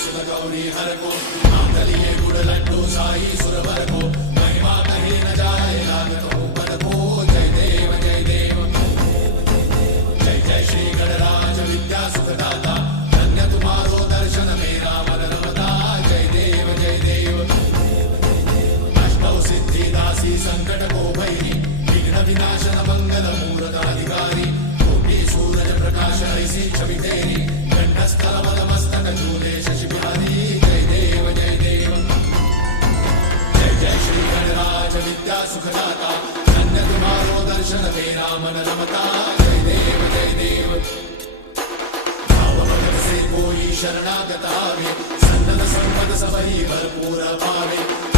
सुध गौरी हर को मांगलिये गुड़ लड्डू साई सुरवर को महिमा कहीं न जाए लागत हो पद को जय देव जय देव जय जय श्री गणराज विद्या सुखदाता धन्य तुम्हारो दर्शन मेरा मन रमता जय देव जय देव अष्टौ सिद्धि दासी संकट को भैरी विघ्न विनाशन मंगल मूर्त अधिकारी कोटि सूरज प्रकाश ऐसी छवि तेरी कंठस्थल मस्तक झूले शशि बिहारी जय देव जय देव जय जय श्री गणराज विद्या सुखदाता धन्य तुम्हारो दर्शन मेरा मन रमता जय देव जय देव भाव भगत से कोई शरणागत आवे सन्नत संपद सबही भरपूर पावे